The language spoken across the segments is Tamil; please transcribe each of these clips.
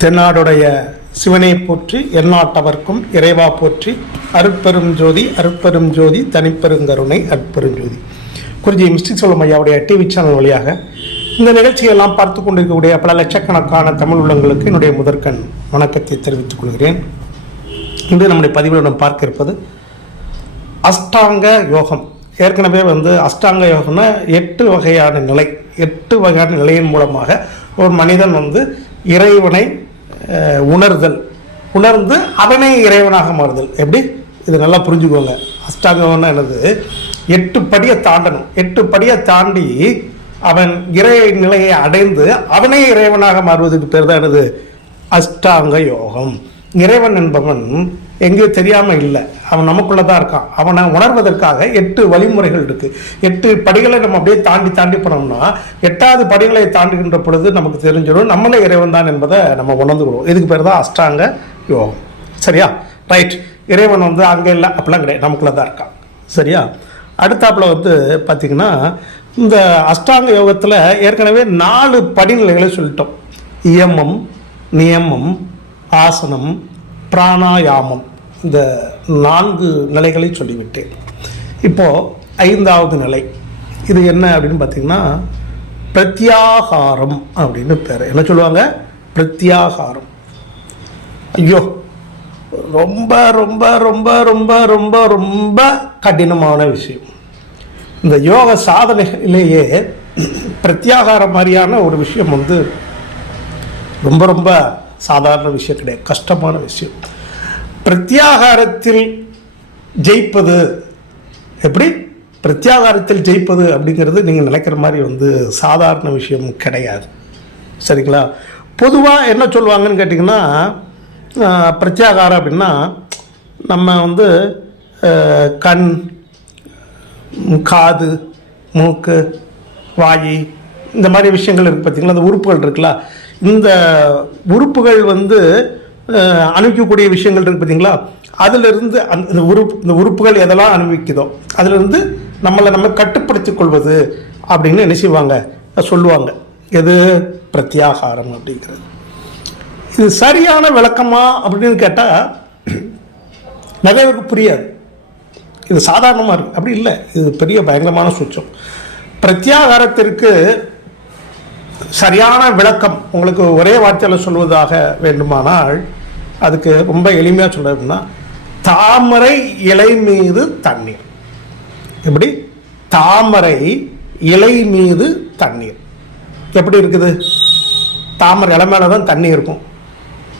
தென்னாடுடைய சிவனை போற்றி எந்நாட்டவர்க்கும் இறைவா போற்றி அருட்பெரும் ஜோதி அருட்பெரும் ஜோதி தனிப்பெருங்கருணை அற்பெருஞ்சோதி குருஜி மிஸ்டி சொல்லும் ஐயாவுடைய டிவி சேனல் வழியாக இந்த நிகழ்ச்சியெல்லாம் பார்த்து கொண்டிருக்கக்கூடிய பல லட்சக்கணக்கான தமிழ் உள்ளங்களுக்கு என்னுடைய முதற்கண் வணக்கத்தை தெரிவித்துக் கொள்கிறேன். இன்று நம்முடைய பதிவில் பார்க்க இருப்பது அஷ்டாங்க யோகம். ஏற்கனவே வந்து அஷ்டாங்க யோகம்னா எட்டு வகையான நிலை எட்டு வகையான நிலையின் மூலமாக ஒரு மனிதன் வந்து இறைவனை உணர்தல். உணர்ந்து அவனே இறைவனாக மாறுதல். எப்படி? இது நல்லா புரிஞ்சுக்கோங்க. அஷ்டாங்கம்னா என்னது? எட்டு படியை தாண்டணும். எட்டு படியை தாண்டி அவன் இறை நிலையை அடைந்து அவனே இறைவனாக மாறுவதற்கு பேர் தான் என்னது? அஷ்டாங்க யோகம். இறைவன் என்பவன் எங்கேயோ தெரியாமல் இல்லை. அவன் நமக்குள்ளே தான் இருக்கான். அவனை உணர்வதற்காக எட்டு வழிமுறைகள் இருக்குது எட்டு படிகளை நம்ம அப்படியே தாண்டி தாண்டி போனோம்னா எட்டாவது படிகளை தாண்டுகின்ற பொழுது நமக்கு தெரிஞ்சிடும் நம்மளே இறைவன் தான் என்பதை நம்ம உணர்ந்துக்கிறோம் இதுக்கு பேர் தான் அஷ்டாங்க யோகம். சரியா? ரைட் இறைவன் வந்து அங்கே இல்லை அப்படிலாம் கிடையாது. நமக்குள்ளே தான் இருக்கான். சரியா? அடுத்தாப்பில் வந்து பார்த்திங்கன்னா இந்த அஷ்டாங்க யோகத்தில் ஏற்கனவே நாலு படிநிலைகளை சொல்லிட்டோம். இயமம் நியமம் ஆசனம் பிராணாயாமம். இந்த நான்கு நிலைகளை சொல்லிவிட்டேன். இப்போது ஐந்தாவது நிலை. இது என்ன அப்படின்னு பார்த்தீங்கன்னா பிரத்யாகாரம் அப்படின்னு பேர். என்ன சொல்லுவாங்க? பிரத்யாகாரம். ஐயோ ரொம்ப ரொம்ப ரொம்ப ரொம்ப ரொம்ப ரொம்ப கடினமான விஷயம். இந்த யோக சாதனைகளிலேயே பிரத்யாகாரம் மாதிரியான ஒரு விஷயம் வந்து ரொம்ப ரொம்ப சாதாரண விஷயம் கிடையாது. கஷ்டமான விஷயம். பிரத்யாகாரத்தில் ஜெயிப்பது எப்படி? பிரத்யாகாரத்தில் ஜெயிப்பது அப்படிங்கிறது நீங்கள் நினைக்கிற மாதிரி வந்து சாதாரண விஷயம் கிடையாது. சரிங்களா? பொதுவாக என்ன சொல்லுவாங்கன்னு கேட்டிங்கன்னா பிரத்யாகாரம் அப்படின்னா நம்ம வந்து கண் காது மூக்கு வாய் இந்த மாதிரி விஷயங்கள் இருக்குது பார்த்தீங்களா அந்த உறுப்புகள் இருக்குல்ல? இந்த உறுப்புகள் வந்து அஹ், விஷயங்கள் இருக்குது பார்த்தீங்களா அதிலிருந்து அந்த இந்த உறுப்பு இந்த உறுப்புகள் எதெல்லாம் அனுபவிக்குதோ அதிலிருந்து நம்மளை நம்ம கட்டுப்படுத்தி கொள்வது அப்படின்னு என்ன செய்வாங்க? சொல்லுவாங்க. எது? பிரத்யாகாரம் அப்படிங்கிறது. இது சரியான விளக்கமா அப்படின்னு கேட்டால் நிறைய பேருக்கு புரியாது. இது சாதாரணமாக இருக்குது அப்படி இல்லை. இது பெரிய பயங்கரமான சுச்சம். பிரத்யாகாரத்திற்கு சரியான விளக்கம் உங்களுக்கு ஒரே வார்த்தையில் சொல்வதாக வேண்டுமானால் அதுக்கு ரொம்ப எளிமையாக சொல்லணும்னா தாமரை இலை மீது தண்ணீர். எப்படி? தாமரை இலை மீது தண்ணீர். எப்படி இருக்குது? தாமரை இலை மேலே தான் தண்ணி இருக்கும்.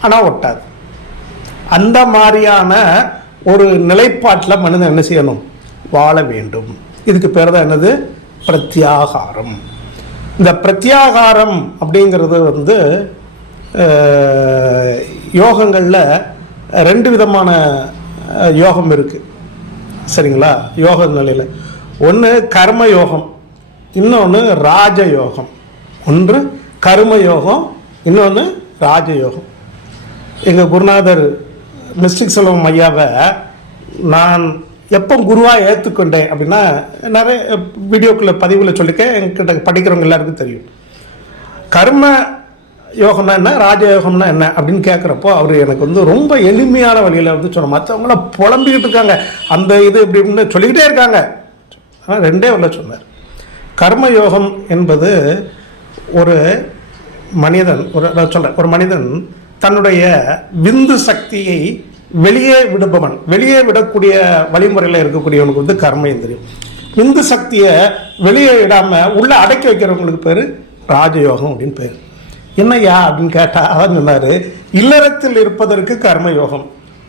ஆனால் ஒட்டாது. அந்த மாதிரியான ஒரு நிலைப்பாட்டில் மனிதன் என்ன செய்யணும்? வாழ வேண்டும். இதுக்கு பேர் தான் என்னது? பிரத்யாகாரம். இந்த பிரத்யாகாரம் அப்படிங்கிறது வந்து யோகங்களில் ரெண்டு விதமான யோகம் இருக்குது சரிங்களா? யோக நிலையில். ஒன்று கர்ம யோகம் இன்னொன்று ராஜ யோகம். ஒன்று கர்ம யோகம் இன்னொன்று ராஜ யோகம். எங்கள் குருநாதர் மிஸ்டிக் செல்வம் ஐயாவை நான் எப்போ குருவாக ஏற்றுக்கொண்டேன் அப்படின்னா நிறைய வீடியோக்குள்ள பதிவில் சொல்லியிருக்கேன் என்கிட்ட படிக்கிறவங்க எல்லாருக்கும் தெரியும். கர்ம யோகம்னா என்ன ராஜயோகம்னா என்ன அப்படின்னு கேட்குறப்போ அவர் எனக்கு வந்து ரொம்ப எளிமையான வழியில் வந்து சொன்ன மற்றவங்களாம் புலம்பிக்கிட்டு இருக்காங்க. அந்த இது இப்படி இப்படின்னு சொல்லிக்கிட்டே இருக்காங்க. ஆனால் ரெண்டே உள்ள சொன்னார். கர்ம யோகம் என்பது ஒரு மனிதன் ஒரு நான் சொல்கிறேன் ஒரு மனிதன் தன்னுடைய விந்து சக்தியை வெளியே விடுபவன் வெளியே விடக்கூடிய வழிமுறையில் இருக்கக்கூடியவனுக்கு வந்து கர்ம இந்திரியம். இந்து சக்தியை வெளியே விடாம உள்ள அடக்கி வைக்கிறவங்களுக்கு பேர் ராஜயோகம் அப்படின்னு பேர். என்னய்யா அப்படின்னு கேட்டால் அவர் சொன்னார் இல்லறத்தில் இருப்பதற்கு கர்ம யோகம்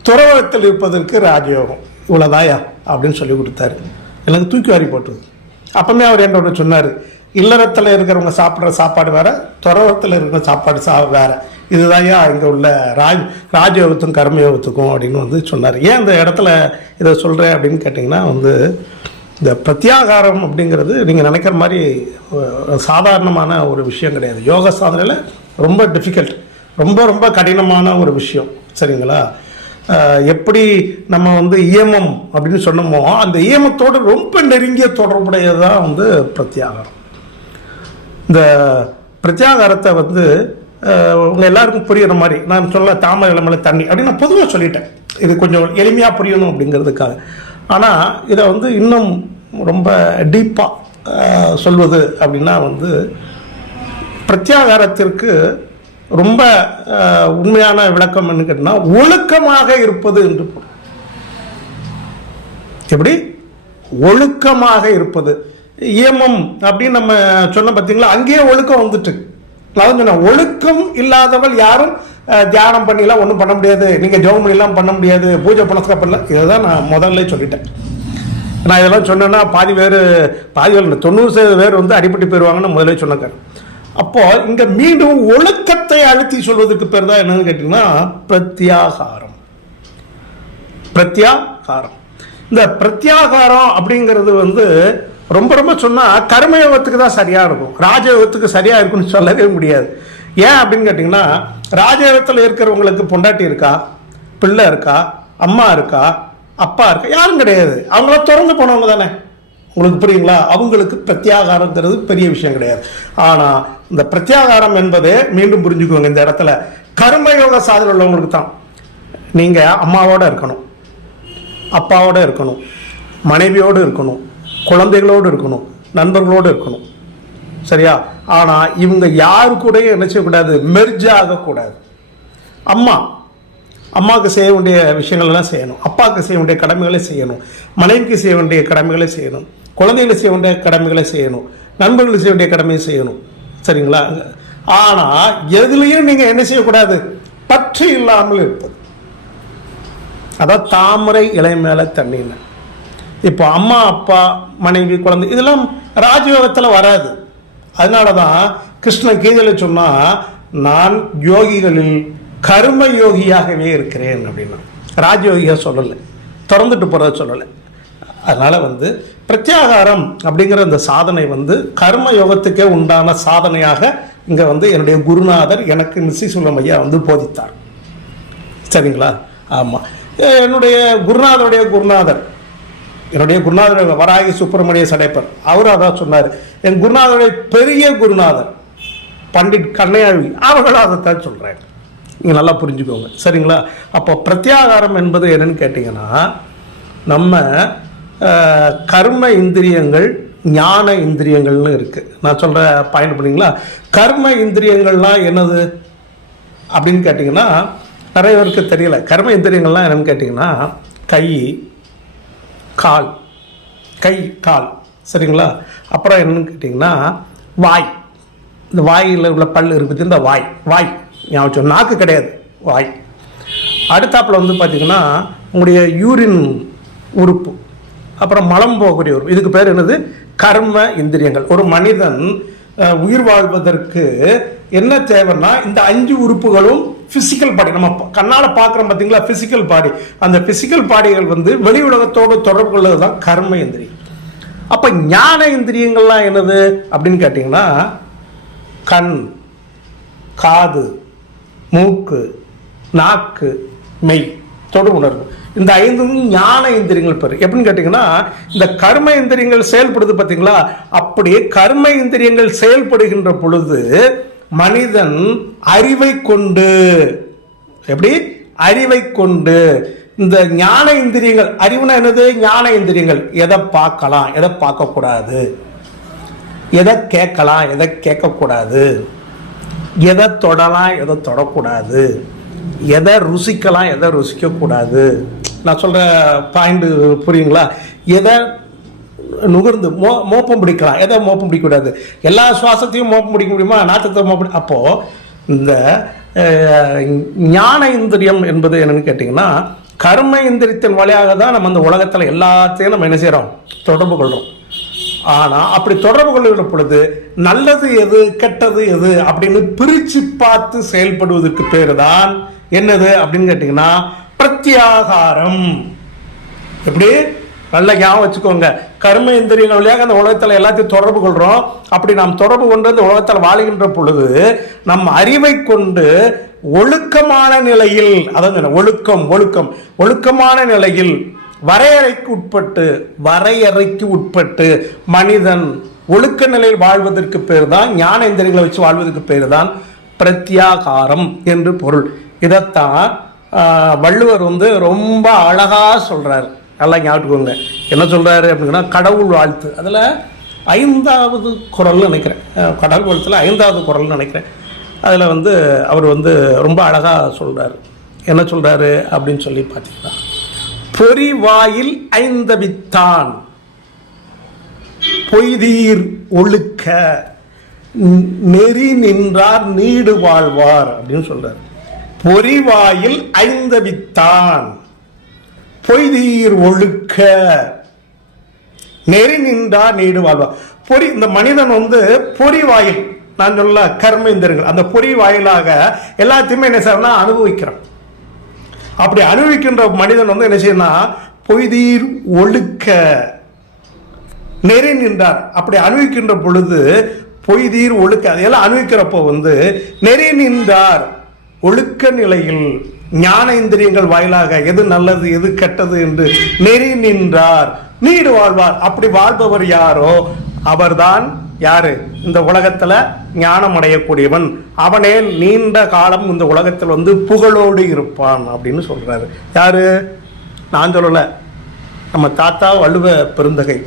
துறவரத்தில் இருப்பதற்கு ராஜயோகம். இவ்வளோதாயா அப்படின்னு சொல்லி கொடுத்தாரு. எனக்கு தூக்கி வாரி போட்டது அப்பவுமே அவர் என்னோட சொன்னார் இல்லறத்தில் இருக்கிறவங்க சாப்பிட்ற சாப்பாடு வேற துறவரத்தில் இருக்கிற சாப்பாடு சா வேற. இதுதான்யா இங்கே உள்ள ராஜ் ராஜயோகத்துக்கும் கர்மயோகத்துக்கும் அப்படின்னு வந்து சொன்னார். ஏன் இந்த இடத்துல இதை சொல்கிறேன் அப்படின்னு கேட்டிங்கன்னா வந்து இந்த பிரத்யாகாரம் அப்படிங்கிறது நீங்கள் நினைக்கிற மாதிரி சாதாரணமான ஒரு விஷயம் கிடையாது. யோக சாதனையில் ரொம்ப டிஃபிகல்ட் ரொம்ப ரொம்ப கடினமான ஒரு விஷயம். சரிங்களா? எப்படி நம்ம வந்து இயமம் அப்படின்னு சொன்னோமோ அந்த இயமத்தோடு ரொம்ப நெருங்கிய தொடர்புடையதான் வந்து பிரத்யாகாரம். இந்த பிரத்யாகாரத்தை வந்து உங்கள் எல்லாருக்கும் புரியுற மாதிரி நான் சொல்ல தாமரை இளமலை தண்ணி அப்படின்னு நான் பொதுவாக சொல்லிட்டேன். இது கொஞ்சம் எளிமையாக புரியணும் அப்படிங்கிறதுக்காக. ஆனால் இதை வந்து இன்னும் ரொம்ப டீப்பாக சொல்வது அப்படின்னா வந்து பிரத்யாகாரத்திற்கு ரொம்ப உண்மையான விளக்கம் என்ன கேட்டினா ஒழுக்கமாக இருப்பது என்று எப்படி? ஒழுக்கமாக இருப்பது. இயமம் அப்படின்னு நம்ம சொன்ன பார்த்தீங்களா அங்கேயே ஒழுக்கம் வந்துட்டு அதாவது சொன்னேன் ஒழுக்கம் இல்லாதவள் யாரும் தியானம் பண்ணிலாம் ஒன்றும் பண்ண முடியாது. நீங்கள் ஜெபம் பண்ணிலாம் பண்ண முடியாது. பூஜை புனஸ்காரம் பண்ணல இதை தான் நான் முதல்ல சொல்லிட்டேன். நான் இதெல்லாம் சொன்னேன்னா பாதி பேர் பாதி பேர் தொண்ணூறு சதவீத பேர் வந்து அடிப்பட்டு போயிடுவாங்கன்னு முதலே சொன்னாங்க அப்போது இங்கே மீண்டும் ஒழுக்கத்தை அழுத்தி சொல்வதற்கு பேர் தான் என்னன்னு கேட்டிங்கன்னா பிரத்யாகாரம். பிரத்யாகாரம். இந்த பிரத்யாகாரம் அப்படிங்கிறது வந்து ரொம்ப ரொம்ப சொன்னால் கர்மயோகத்துக்கு தான் சரியாக இருக்கும். ராஜயோகத்துக்கு சரியாக இருக்கும்னு சொல்லவே முடியாது. ஏன் அப்படின்னு கேட்டிங்கன்னா ராஜயோகத்தில் இருக்கிறவங்களுக்கு பொண்டாட்டி இருக்கா? பிள்ளை இருக்கா? அம்மா இருக்கா? அப்பா இருக்கா? யாரும் கிடையாது. அவங்கள திறந்து போனவங்க தானே. உங்களுக்கு புரியுங்களா? அவங்களுக்கு பிரத்யாகாரங்கிறது பெரிய விஷயம் கிடையாது. ஆனால் இந்த பிரத்யாகாரம் என்பது மீண்டும் புரிஞ்சுக்குவோங்க இந்த இடத்துல. கர்மயோக சாதனை உள்ளவங்களுக்கு தான். நீங்கள் அம்மாவோட இருக்கணும். அப்பாவோட இருக்கணும். மனைவியோடு இருக்கணும். குழந்தைகளோடு இருக்கணும் நண்பர்களோடு இருக்கணும். சரியா? ஆனால் இவங்க யாரு கூடயும் என்ன செய்யக்கூடாது மெர்ஜ் ஆகக்கூடாது அம்மா அம்மாவுக்கு செய்ய வேண்டிய விஷயங்கள்லாம் செய்யணும். அப்பாவுக்கு செய்ய வேண்டிய கடமைகளை செய்யணும். மனைவிக்கு செய்ய வேண்டிய கடமைகளை செய்யணும். குழந்தைகளுக்கு செய்ய வேண்டிய கடமைகளை செய்யணும். நண்பர்களுக்கு செய்ய வேண்டிய கடமையை செய்யணும். சரிங்களா? ஆனால் எதுலேயும் நீங்கள் என்ன செய்யக்கூடாது பற்று இல்லாமல் இருப்பது. அதான் தாமரை இலை மேலே தண்ணின்னு இப்போ அம்மா அப்பா மனைவி குழந்தை இதெல்லாம் ராஜயோகத்தில் வராது. அதனால தான் கிருஷ்ணன் கீதையில் சொன்னால் நான் யோகிகளில் கர்ம யோகியாகவே இருக்கிறேன் அப்படின்னா. ராஜயோகியாக சொல்லலை. திறந்துட்டு போகிறத சொல்லலை. அதனால் வந்து பிரத்யாகாரம் அப்படிங்கிற இந்த சாதனை வந்து கர்ம யோகத்துக்கே உண்டான சாதனையாக இங்கே வந்து என்னுடைய குருநாதர் எனக்கு நிசிசுலம் ஐயா வந்து போதித்தார். சரிங்களா? ஆமாம் என்னுடைய குருநாதருடைய குருநாதர் என்னுடைய குருநாதர் வராகி சுப்பிரமணிய சடைப்பர் அவரும் அதான் சொன்னார். என் குருநாதருடைய பெரிய குருநாதர் பண்டிட் கண்ணையாழி அவர்களும் அதைத்தான் சொல்கிறாங்க நீங்கள் நல்லா புரிஞ்சுக்கோங்க. சரிங்களா? அப்போ பிரத்யாகாரம் என்பது என்னன்னு கேட்டிங்கன்னா நம்ம கர்ம இந்திரியங்கள் ஞான இந்திரியங்கள்னு இருக்குது நான் சொல்கிற பாயிண்ட் பண்ணிங்களா கர்ம இந்திரியங்கள்லாம் என்னது? அப்படின்னு கேட்டிங்கன்னா நிறைய பேருக்கு தெரியல. கர்ம இந்திரியங்கள்லாம் என்னென்னு கேட்டிங்கன்னா கை கால். கை கால். சரிங்களா? அப்புறம் என்னன்னு கேட்டிங்கன்னா வாய். இந்த வாயில் உள்ள பல் இருக்குது இந்த வாய். வாய். ஞாபகம் நாக்கு கிடையாது. வாய். அடுத்தாப்பில் வந்து பார்த்திங்கன்னா உங்களுடைய யூரின் உறுப்பு. அப்புறம் மலம் போகக்கூடிய உறுப்பு. இதுக்கு பேர் என்னது? கர்ம இந்திரியங்கள். ஒரு மனிதன் உயிர் வாழ்வதற்கு என்ன தேவைன்னா இந்த அஞ்சு உறுப்புகளும் ஃபிசிக்கல் பாடி நம்ம கண்ணால் பார்க்குறோம் பார்த்தீங்களா? ஃபிசிக்கல் பாடி அந்த ஃபிசிக்கல் பாடிகள் வந்து வெளி உலகத்தோடு தொடர்பு கொள்வது தான் கர்ம இந்திரியம். அப்போ ஞான இந்திரியங்கள்லாம் என்னது அப்படின்னு கேட்டிங்கன்னா கண் காது மூக்கு நாக்கு மெய் தொடு உணர்வு. இந்த ஐந்து ஞான இந்திரியங்கள் பேர். எப்படின்னு கேட்டிங்கன்னா இந்த கர்ம இந்திரியங்கள் செயல்படுது பார்த்தீங்களா? அப்படியே கர்ம இந்திரியங்கள் செயல்படுகின்ற பொழுது மனிதன் அறிவை கொண்டு. எப்படி? அறிவை கொண்டு. இந்த ஞான இந்திரியங்கள் அறிவுனா என்னது? ஞான இந்திரியங்கள். எதை பார்க்கலாம் எதை பார்க்கக்கூடாது? எதை கேட்கலாம் எதை கேட்கக்கூடாது? எதை தொடலாம் எதை தொடக்கூடாது? எதை ருசிக்கலாம் எதை ருசிக்கக்கூடாது? நான் சொல்கிற பாயிண்ட் புரியுங்களா? எதை நுகர்ந்து மோ மோப்பம் பிடிக்கலாம். எதை மோப்பம் பிடிக்கக்கூடாது. எல்லா சுவாசத்தையும் மோப்பம் பிடிக்க முடியுமா? நாற்றத்தை மோப்பம் அப்போது இந்த ஞான இந்திரியம் என்பது என்னன்னு கேட்டிங்கன்னா கர்ம இந்திரியத்தின் வழியாக தான் நம்ம இந்த உலகத்தில் எல்லாத்தையும் நம்ம என்ன செய்கிறோம் தொடர்பு கொள்கிறோம் ஆனால் அப்படி தொடர்பு கொள்ளுகிற பொழுது நல்லது எது கெட்டது எது அப்படின்னு பிரிச்சு பார்த்து செயல்படுவதற்கு பேர் தான் என்னது அப்படின்னு கேட்டிங்கன்னா பிரத்யாகாரம். எப்படி? நல்ல ஞாபகம் வச்சுக்கோங்க. கர்ம இந்திரியங்கள் வழியாக அந்த உலகத்தில் எல்லாத்தையும் தொடர்பு கொள்கிறோம் அப்படி நாம் தொடர்பு கொண்டு அந்த உலகத்தில் வாழுகின்ற பொழுது நம் அறிவை கொண்டு ஒழுக்கமான நிலையில் அதான் ஒழுக்கம் ஒழுக்கம் ஒழுக்கமான நிலையில் வரையறைக்கு உட்பட்டு வரையறைக்கு உட்பட்டு மனிதன் ஒழுக்க நிலையில் வாழ்வதற்கு பேர் தான் ஞான இந்திரியங்களை வச்சு வாழ்வதற்கு பேர் தான் பிரத்யாகாரம் என்று பொருள். இதைத்தான் வள்ளுவர் வந்து ரொம்ப அழகாக சொல்கிறார் நல்லா ஞாபகத்துக்கோங்க என்ன சொல்கிறாரு அப்படின்னா கடவுள் வாழ்த்து. அதில் ஐந்தாவது குரல்னு நினைக்கிறேன். கடவுள் வாழ்த்தில் ஐந்தாவது குரல்னு நினைக்கிறேன். அதில் வந்து அவர் வந்து ரொம்ப அழகாக சொல்கிறார் என்ன சொல்கிறாரு அப்படின்னு சொல்லி பார்த்தீங்கன்னா பொறிவாயில் ஐந்தவித்தான் பொய்தீர் ஒழுக்க. நெறி நின்றார் நீடு வாழ்வார். அப்படின்னு சொல்கிறார் பொறிவாயில் ஐந்தவித்தான் பொய்தீர் ஒழுக்க. நெறி நின்றா நீடு வாழ்வா. பொறி இந்த மனிதன் வந்து பொறி வாயில் நான் சொல்ல கர்மேந்திரங்கள் அந்த பொறி வாயிலாக எல்லாத்தையுமே என்ன செய்யறா அனுபவிக்கிறான். அப்படி அனுபவிக்கின்ற மனிதன் வந்து என்ன செய்யணும் பொய்தீர் ஒழுக்க. நெறி நின்றார் அப்படி அனுபவிக்கின்ற பொழுது பொய்தீர் ஒழுக்க அதையெல்லாம் அனுபவிக்கிறப்போ வந்து நெறி நின்றார். ஒழுக்க நிலையில் ஞான இந்திரியங்கள் வாயிலாக எது நல்லது எது கெட்டது என்று நெறி நின்றார். நீடு வாழ்வார். அப்படி வாழ்பவர் யாரோ? அவர்தான் யாரு? இந்த உலகத்துல ஞானம் அடையக்கூடியவன். அவனே நீண்ட காலம் இந்த உலகத்தில் வந்து புகழோடு இருப்பான் அப்படின்னு சொல்றாரு. யாரு? நான் சொல்லல. நம்ம தாத்தா வள்ளுவ பெருந்தகை.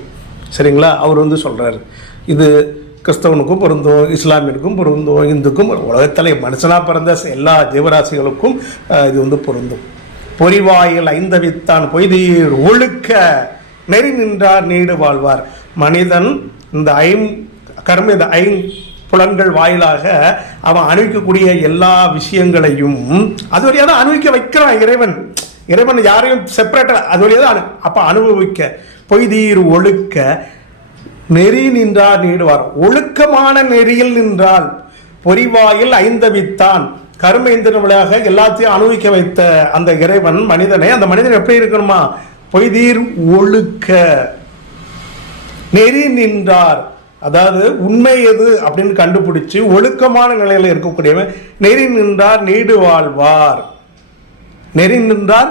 சரிங்களா? அவர் வந்து சொல்றாரு. இது கிறிஸ்தவனுக்கும் பொருந்தும் இஸ்லாமியருக்கும் பொருந்தும் இந்துக்கும் உலகத்தில் மனுஷனாக பிறந்த எல்லா ஜீவராசிகளுக்கும் இது வந்து பொருந்தும். பொறிவாயில் ஐந்தவித்தான் பொய்தீர் ஒழுக்க நெறி நின்றார் நீடு வாழ்வார். மனிதன் இந்த ஐம் கர்ம இந்த ஐம் புலன்கள் வாயிலாக அவன் அணிவிக்கக்கூடிய எல்லா விஷயங்களையும் அது வழியாக தான் அனுபவிக்க வைக்கிறான் இறைவன். இறைவன் யாரையும் செப்பரேட்டாக அது வழியாக தான் அனு அப்போ அனுபவிக்க. பொய்தீர் ஒழுக்க நெறி நின்றார் நீடுவார். ஒழுக்கமான நெறியில் நின்றால் பொறிவாயில் ஐந்தவித்தான். கருமேந்திரன் வழியாக எல்லாத்தையும் அனுபவிக்க வைத்த அந்த இறைவன் மனிதனை அந்த மனிதன் எப்படி இருக்கணுமா? பொய்தீர் ஒழுக்க. நெறி நின்றார். அதாவது உண்மை எது அப்படின்னு கண்டுபிடிச்சு ஒழுக்கமான நிலையில இருக்கக்கூடியவன் நெறி நின்றார் நீடு வாழ்வார். நெறி நின்றார்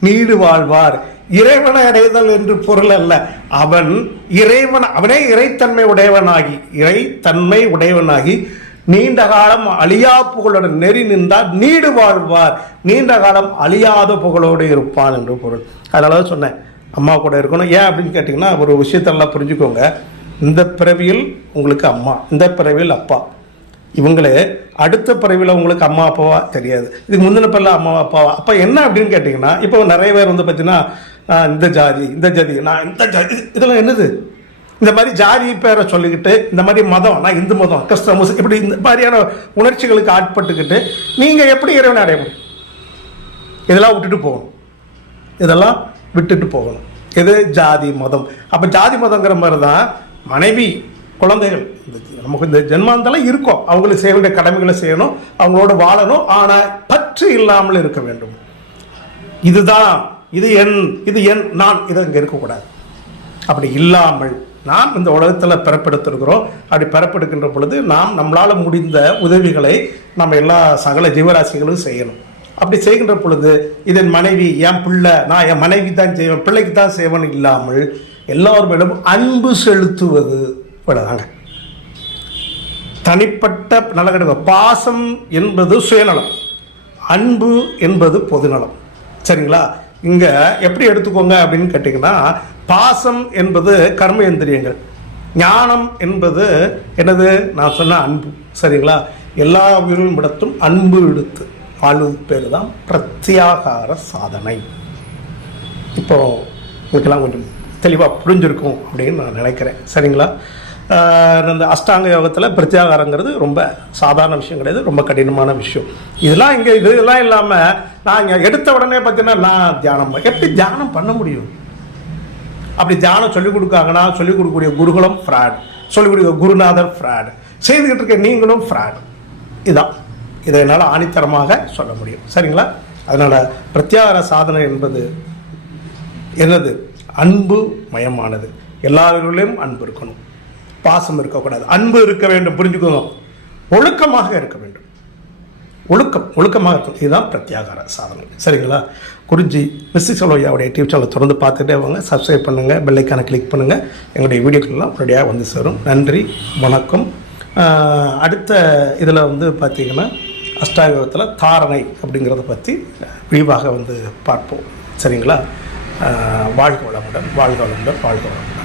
நீடு வாழ்வார். இறைவனை அடைதல் என்று பொருள் அல்ல. அவன் இறைவன் அவனே இறைத்தன்மை உடையவனாகி இறைத்தன்மை உடையவனாகி நீண்ட காலம் அழியா புகழுடன் நெறி நின்றால் நீடு வாழ்வார். நீண்ட காலம் அழியாத புகழோடு இருப்பான் என்று பொருள். அதனால தான் சொன்னேன் அம்மா கூட இருக்கணும். ஏன் அப்படின்னு கேட்டிங்கன்னா ஒரு விஷயத்தெல்லாம் புரிஞ்சுக்கோங்க. இந்த பிறவியில் உங்களுக்கு அம்மா இந்த பிறவியில் அப்பா. இவங்களே அடுத்த பிறவியில் உங்களுக்கு அம்மா அப்பாவா? தெரியாது. இதுக்கு முந்தின பிறல அம்மா அப்பாவா? அப்போ என்ன அப்படின்னு கேட்டிங்கன்னா இப்போ நிறைய பேர் வந்து பார்த்தீங்கன்னா இந்த ஜாதி இந்த ஜாதி நான் இந்த ஜாதி இதெல்லாம் என்னது? இந்த மாதிரி ஜாதி பேரை சொல்லிக்கிட்டு இந்த மாதிரி மதம் நான் இந்து மதம் கிறிஸ்தவ முஸ்லிம் இப்படி இந்த மாதிரியான உணர்ச்சிகளுக்கு ஆட்பட்டுக்கிட்டு நீங்கள் எப்படி இறைவனை அடைய முடியும்? இதெல்லாம் விட்டுட்டு போகணும். இதெல்லாம் விட்டுட்டு போகணும். இது ஜாதி மதம். அப்போ ஜாதி மதங்கிற மாதிரி தான் மனைவி குழந்தைகள் இந்த- நமக்கு இந்த ஜென்மாந்தெல்லாம் இருக்கும். அவங்களுக்கு செய்ய வேண்டிய கடமைகளை செய்யணும் அவங்களோட வாழணும் ஆனால் பற்று இல்லாமல் இருக்க வேண்டும். இதுதான் இது என் இது என் நான் இது இங்கே இருக்கக்கூடாது. அப்படி இல்லாமல் நாம் இந்த உலகத்தில் பிறப்பெடுத்திருக்கிறோம். அப்படி பிறப்பெடுக்கின்ற பொழுது நாம் நம்மளால் முடிந்த உதவிகளை நம்ம எல்லா சகல ஜீவராசிகளும் செய்யணும். அப்படி செய்கின்ற பொழுது இதன் மனைவி என் பிள்ளை நான் என் மனைவி தான் செய்வேன் பிள்ளைக்கு தான் செய்வேன் இல்லாமல் எல்லோர் மேலும் அன்பு செலுத்துவது இவ்வளோதாங்க தனிப்பட்ட நலகடுங்க பாசம் என்பது சுயநலம் அன்பு என்பது பொதுநலம். சரிங்களா? இங்கே எப்படி எடுத்துக்கோங்க அப்படின்னு கேட்டிங்கன்னா பாசம் என்பது கர்மேந்திரியங்கள் ஞானம் என்பது என்னது? நான் சொன்ன அன்பு. சரிங்களா? எல்லா உயிரும் இடத்தும் அன்பு எடுத்து வாழ்வது பேர் தான் பிரத்யாகார சாதனை. இப்போ இதுக்கெல்லாம் கொஞ்சம் தெளிவாக புரிஞ்சிருக்கும் அப்படின்னு நான் நினைக்கிறேன். சரிங்களா? இந்த அஷ்டாங்க யோகத்தில் பிரத்யாகாரங்கிறது ரொம்ப சாதாரண விஷயம் கிடையாது ரொம்ப கடினமான விஷயம். இதெல்லாம் இங்கே இது இதெல்லாம் இல்லாமல் நான் இங்கே எடுத்த உடனே பார்த்தீங்கன்னா நான் தியானம் எப்படி தியானம் பண்ண முடியும்? அப்படி தியானம் சொல்லிக் கொடுக்காங்கன்னா சொல்லிக் கொடுக்கக்கூடிய குருகுலம் ஃப்ராட் சொல்லிக் கொடுக்க குருநாதர் ஃப்ராட் செய்துக்கிட்டு இருக்க நீங்களும் ஃப்ராட் இதான். இதை என்னால் ஆணித்தரமாக சொல்ல முடியும். சரிங்களா? அதனால் பிரத்யாகார சாதனை என்பது என்னது? அன்பு மயமானது எல்லாரிலும் அன்பு இருக்கணும். பாசம் இருக்கக்கூடாது. அன்பு இருக்க வேண்டும் புரிஞ்சுக்கோங்க. ஒழுக்கமாக இருக்க வேண்டும். ஒழுக்கம் ஒழுக்கமாக இருக்கும் இதுதான் பிரத்யாகார சாதனை. சரிங்களா? குறிஞ்சி மிஸ்ஸி சோலோயாவுடைய டியூப் சேனலை தொடர்ந்து பார்த்துட்டே வாங்க. சப்ஸ்கிரைப் பண்ணுங்கள் பெல்லைக்கான கிளிக் பண்ணுங்கள் எங்களுடைய வீடியோக்கள்லாம் உடனடியாக வந்து சேரும். நன்றி வணக்கம். அடுத்த இதில் வந்து பார்த்திங்கன்னா அஷ்டாயோகத்தில் தாரணை அப்படிங்கிறத பற்றி விரிவாக வந்து பார்ப்போம். சரிங்களா? வாழ்க வளமுடன் வாழ்க வளமுடன் வாழ்க வளமுடன்.